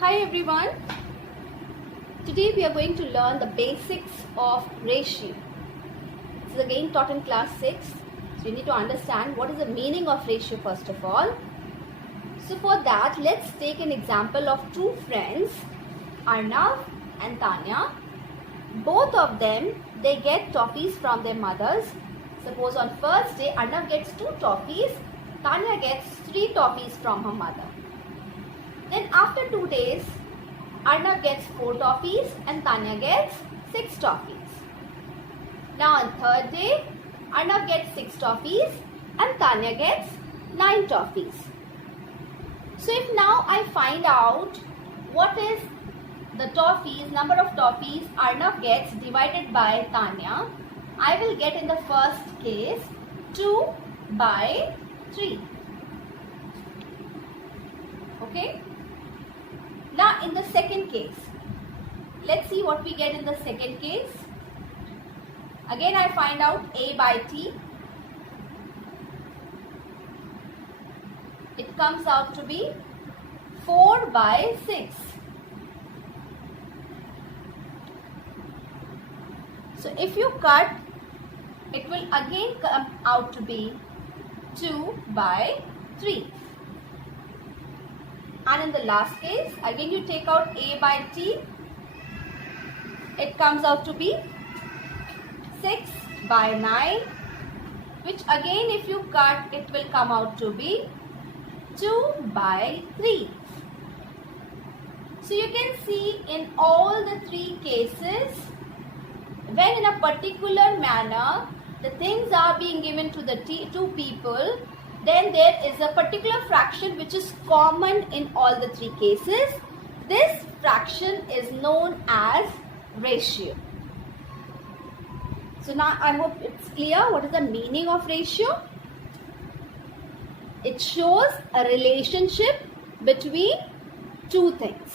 Hi everyone. Today we are going to learn the basics of ratio. This is again taught in class 6. So you need to understand what is the meaning of ratio first of all. So for that, let's take an example of two friends, Arnav and Tanya. Both of them, they get toffees from their mothers. Suppose on first day, Arnav gets 2 toffees, Tanya gets 3 toffees from her mother. Then after 2 days, Arnav gets 4 toffees and Tanya gets 6 toffees. Now on third day, Arnav gets 6 toffees and Tanya gets 9 toffees. So if now I find out what is the toffees, number of toffees Arnav gets divided by Tanya, I will get in the first case 2 by 3. Okay. Now in the second case, let's see what we get in the second case. Again I find out A by T. It comes out to be 4 by 6. So if you cut, it will again come out to be 2 by 3. And in the last case, again you take out A by T, it comes out to be 6 by 9, which again if you cut, it will come out to be 2 by 3. So you can see in all the 3 cases, when in a particular manner, the things are being given to the two people, then there is a particular fraction which is common in all the 3 cases. This fraction is known as ratio. So now I hope it's clear what is the meaning of ratio. It shows a relationship between two things.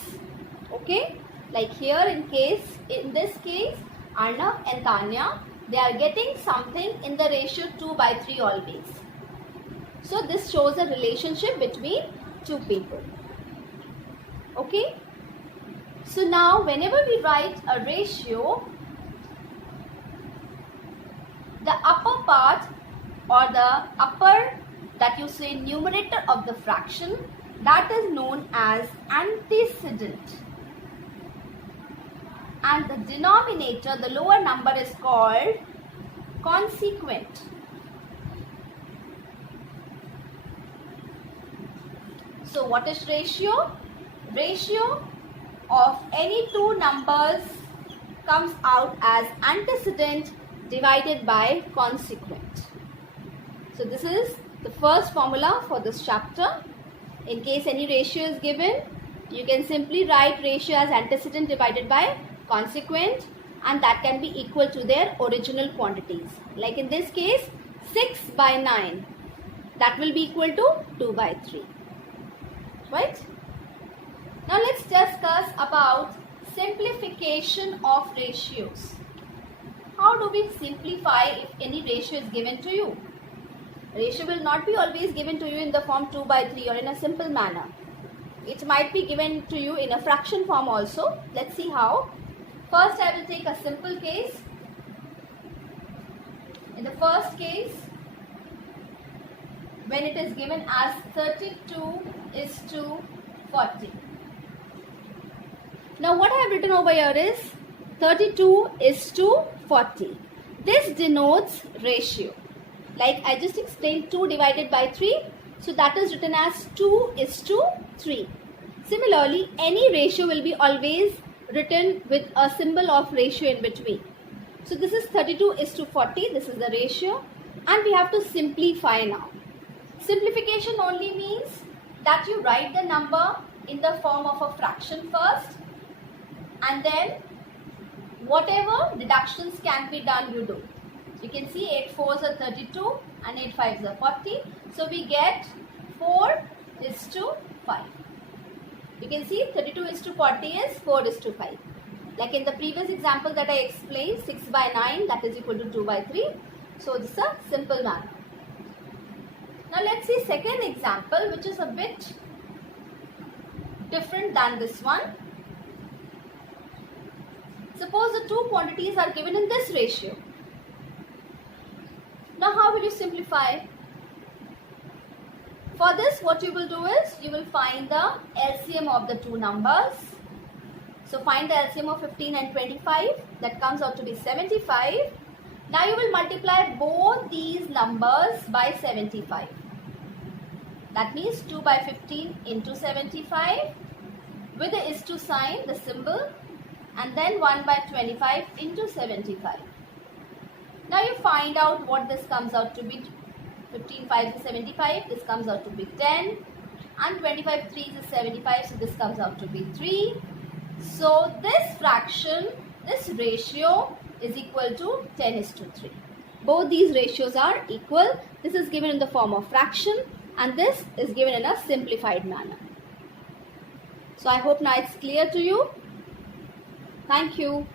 Okay, like here in this case, Arnav and Tanya, they are getting something in the ratio 2 by 3 always. So this shows a relationship between two people. Okay. So now whenever we write a ratio, the upper part or the upper that you say numerator of the fraction, that is known as antecedent. And the denominator, the lower number, is called consequent. So what is ratio? Ratio of any two numbers comes out as antecedent divided by consequent. So this is the first formula for this chapter. In case any ratio is given, you can simply write ratio as antecedent divided by consequent, and that can be equal to their original quantities. Like in this case, 6 by 9, that will be equal to 2 by 3. Right? Now let's discuss about simplification of ratios. How do we simplify if any ratio is given to you? Ratio will not be always given to you in the form 2 by 3 or in a simple manner. It might be given to you in a fraction form also. Let's see how. First I will take a simple case. In the first case, when it is given as 32 is to 40. Now what I have written over here is 32 is to 40. This denotes ratio. Like I just explained, 2 divided by 3. So that is written as 2 is to 3. Similarly, any ratio will be always written with a symbol of ratio in between. So this is 32 is to 40. This is the ratio. And we have to simplify now. Simplification only means that you write the number in the form of a fraction first, and then whatever deductions can be done, you do. You can see 8 4s are 32 and 8 5s are 40. So we get 4 is to 5. You can see 32 is to 40 is 4 is to 5. Like in the previous example that I explained, 6 by 9, that is equal to 2 by 3. So this is a simple manner. Now let's see second example, which is a bit different than this one. Suppose the two quantities are given in this ratio. Now how will you simplify? For this, what you will do is, you will find the LCM of the two numbers. So find the LCM of 15 and 25, that comes out to be 75. Now you will multiply both these numbers by 75. That means 2 by 15 into 75 with the is to sign, the symbol, and then 1 by 25 into 75. Now you find out what this comes out to be. 15 5 is 75, this comes out to be 10, and 25 3 is 75, so this comes out to be 3. So this fraction, this ratio is equal to 10:3. Both these ratios are equal. This is given in the form of fraction and this is given in a simplified manner. So I hope now it's clear to you. Thank you.